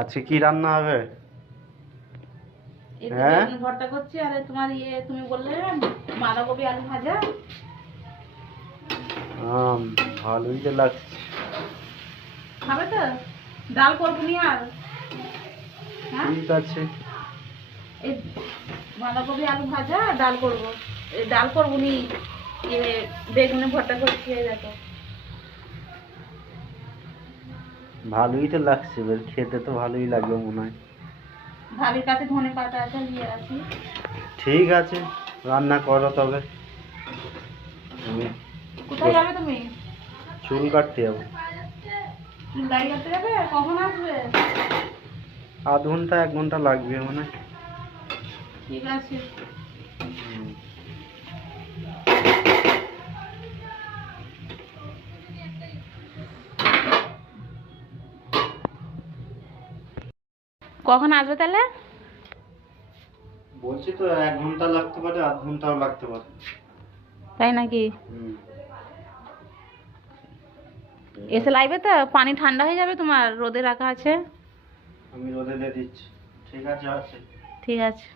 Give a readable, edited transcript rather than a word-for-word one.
আজকে কি রান্না হবে? এই তো হ্যাঁ বেগুন ভর্তা করছি, আর তোমার তুমি বললে বাঁধাকপি আলু ভাজা। ভালোই তো লাগছে। খাবে তো? ডাল করবো নি আর? হ্যাঁ, ঠিক আছে। এই বাঁধাকপি আলু ভাজা আর ডাল করবো। এই ডাল করবো নি, বেগুনের ভর্তা করছি, এই দেখো। ভালোই তো লাগছে, এবার খেতে তো ভালোই লাগবে মনে হয়। ভাবির কাছে ধনে পাতা আছে, নিয়ে আসি। ঠিক আছে, রান্না করো তবে। আমি কোথায় যাবে তুমি? চুল কাটতে যাবো। চুল দাড়ি কাটতে যাবে? কখন আসবে? আধ ঘন্টা 1 ঘন্টা লাগবে মানে। ঠিক আছে। কখন আসবে তাহলে? বলছি তো 1 ঘন্টা লাগতে পারে, আধ ঘন্টাও লাগতে পারে। তাই নাকি? হুম। এসে লাগবে তো? পানি ঠান্ডা হয়ে যাবে, তোমার রোদে রাখা আছে। আমি রোদে দিয়ে দিচ্ছি। ঠিক আছে, আছে। ঠিক আছে।